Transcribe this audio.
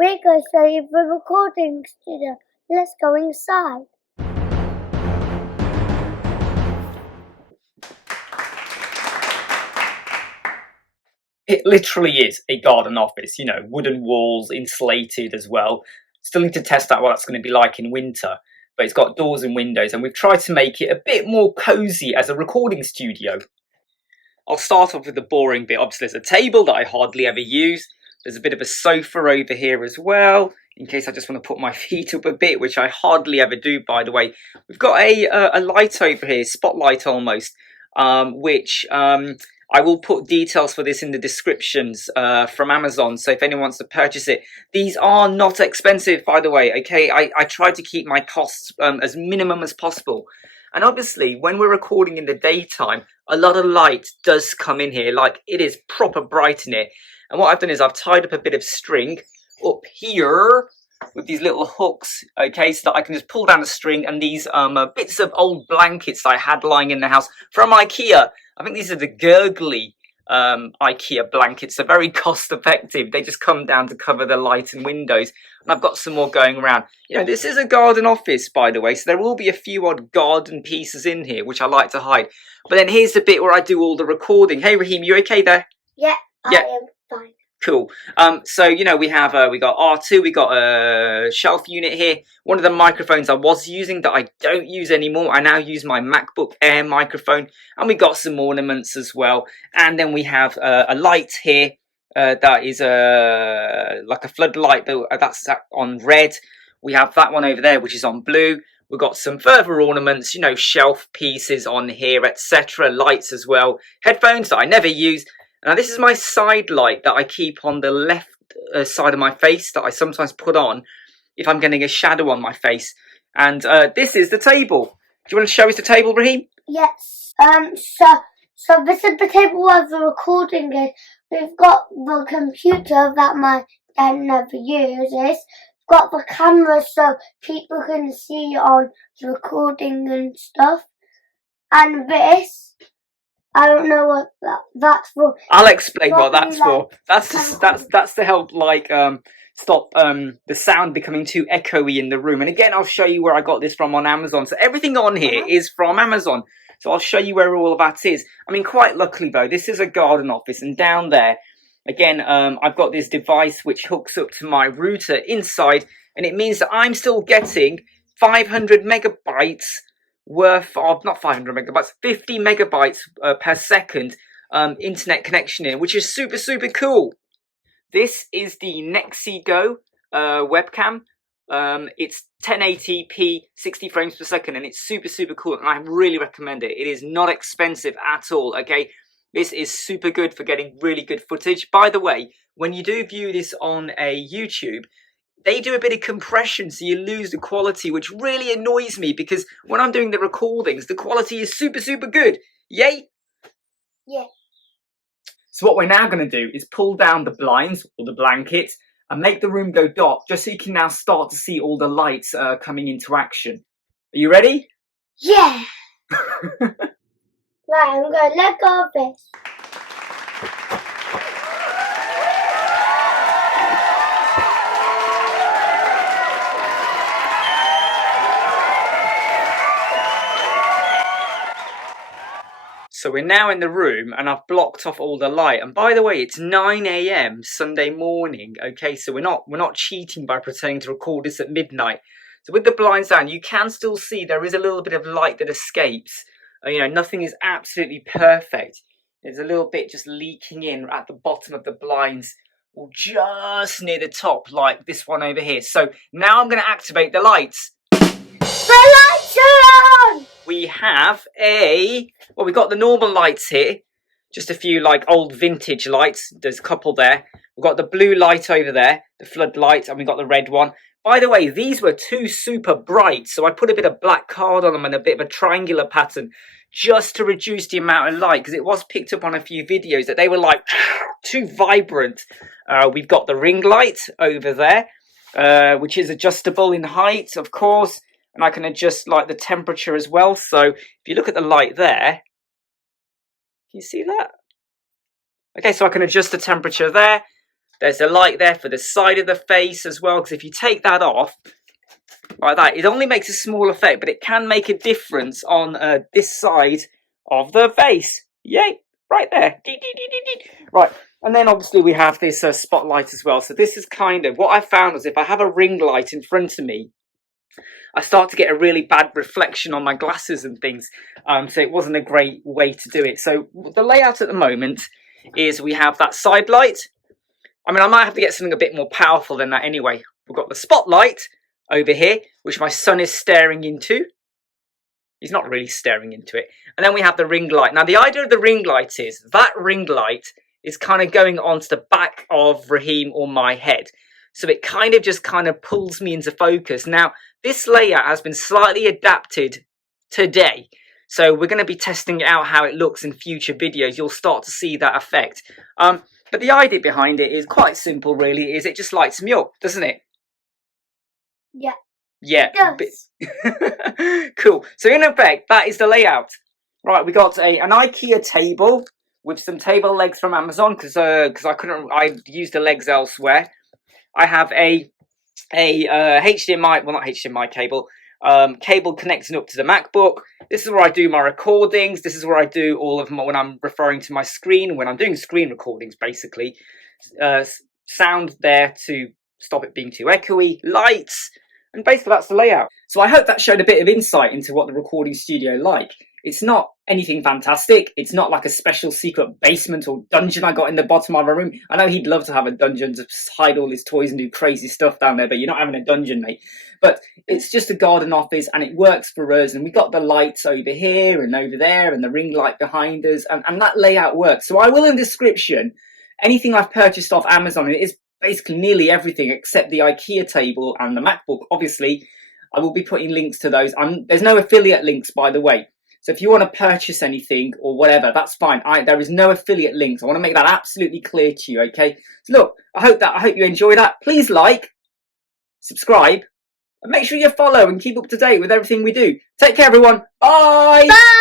We're going to show you the recording studio. Let's go inside. It literally is a garden office, you know, wooden walls, insulated as well. Still need to test out what that's going to be like in winter, but it's got doors and windows, and we've tried to make it a bit more cozy as a recording studio. I'll start off with the boring bit. Obviously, there's a table that I hardly ever use. There's a bit of a sofa over here as well, in case I just want to put my feet up a bit, which I hardly ever do, by the way. We've got a light over here, spotlight almost, which I will put details for this in the descriptions from Amazon, so if anyone wants to purchase it. These are not expensive, by the way, okay? I try to keep my costs as minimum as possible. And obviously, when we're recording in the daytime, a lot of light does come in here, like it is proper bright in it. And what I've done is I've tied up a bit of string up here with these little hooks, okay, so that I can just pull down the string, and these bits of old blankets that I had lying in the house from IKEA. I think these are the gurgly IKEA blankets. They're very cost effective. They just come down to cover the light and windows. And I've got some more going around. You know, this is a garden office, by the way, so there will be a few odd garden pieces in here, which I like to hide. But then here's the bit where I do all the recording. Hey, Raheem, you okay there? Yeah, Yeah. I am fine. Cool. So, you know, we got R2, we got a shelf unit here. One of the microphones I was using that I don't use anymore, I now use my MacBook Air microphone. And we got some ornaments as well. And then we have a light here that is like a floodlight, but that's on red. We have that one over there, which is on blue. We've got some further ornaments, you know, shelf pieces on here, etc. Lights as well. Headphones that I never use. Now this is my side light that I keep on the left side of my face that I sometimes put on if I'm getting a shadow on my face. And this is the table. Do you want to show us the table, Raheem? Yes. So this is the table where the recording is. We've got the computer that my dad never uses. We've got the camera so people can see on the recording and stuff. And this, I don't know what that's for. I'll explain what that's for. That's to help stop the sound becoming too echoey in the room. And again, I'll show you where I got this from on Amazon. So everything on here is from Amazon. So I'll show you where all of that is. I mean, quite luckily though, this is a garden office, and down there, again, I've got this device which hooks up to my router inside, and it means that I'm still getting 500 megabytes worth of, not 500 megabytes, 50 megabytes per second internet connection in, which is super, super cool. This is the Nexi Go webcam. It's 1080p, 60 frames per second, and it's super, super cool, and I really recommend it. It is not expensive at all, okay? This is super good for getting really good footage. By the way, when you do view this on a YouTube, they do a bit of compression, so you lose the quality, which really annoys me, because when I'm doing the recordings, the quality is super, super good. Yay? Yeah. So what we're now going to do is pull down the blinds or the blankets and make the room go dark, just so you can now start to see all the lights coming into action. Are you ready? Yeah. Right, I'm going to let go of this. So we're now in the room, and I've blocked off all the light. And by the way, it's 9 a.m. Sunday morning. Okay, so we're not cheating by pretending to record this at midnight. So with the blinds down, you can still see there is a little bit of light that escapes. You know, nothing is absolutely perfect. There's a little bit just leaking in at the bottom of the blinds, or just near the top, like this one over here. So now I'm going to activate the lights. The lights are on! We have we've got the normal lights here. Just a few like old vintage lights. There's a couple there. We've got the blue light over there, the floodlight, and we've got the red one. By the way, these were too super bright, so I put a bit of black card on them and a bit of a triangular pattern just to reduce the amount of light, because it was picked up on a few videos that they were like too vibrant. We've got the ring light over there, which is adjustable in height, of course. And I can adjust like the temperature as well. So if you look at the light there, can you see that? Okay, so I can adjust the temperature there. There's a light there for the side of the face as well, because if you take that off, like that, it only makes a small effect, but it can make a difference on this side of the face. Yay! Right there. Right, and then obviously we have this spotlight as well. So this is kind of what I found was if I have a ring light in front of me, I start to get a really bad reflection on my glasses and things. So it wasn't a great way to do it. So the layout at the moment is we have that side light. I mean, I might have to get something a bit more powerful than that anyway. We've got the spotlight over here, which my son is staring into. He's not really staring into it. And then we have the ring light. Now, the idea of the ring light is that ring light is kind of going onto the back of Raheem or my head. So it kind of pulls me into focus. Now, this layout has been slightly adapted today. So we're going to be testing out how it looks in future videos. You'll start to see that effect. But the idea behind it is quite simple, really. Is it just lights me up, doesn't it? Yeah. Yeah. Yes. Cool. So in effect, that is the layout. Right, we got an IKEA table with some table legs from Amazon because I used the legs elsewhere. I have a HDMI, well, not HDMI cable, cable connecting up to the MacBook. This is where I do my recordings. This is where I do all of my, when I'm referring to my screen, when I'm doing screen recordings, basically. Sound there to stop it being too echoey, lights, and basically that's the layout. So I hope that showed a bit of insight into what the recording studio like. It's not anything fantastic. It's not like a special secret basement or dungeon I got in the bottom of my room. I know he'd love to have a dungeon to hide all his toys and do crazy stuff down there, but you're not having a dungeon, mate. But it's just a garden office and it works for us. And we got the lights over here and over there and the ring light behind us. And that layout works. So I will in the description, anything I've purchased off Amazon, and it is basically nearly everything except the IKEA table and the MacBook. Obviously, I will be putting links to those. There's no affiliate links, by the way. So if you want to purchase anything or whatever, that's fine. There is no affiliate links. I want to make that absolutely clear to you, okay? So look, I hope you enjoy that. Please like, subscribe, and make sure you follow and keep up to date with everything we do. Take care, everyone. Bye! Bye!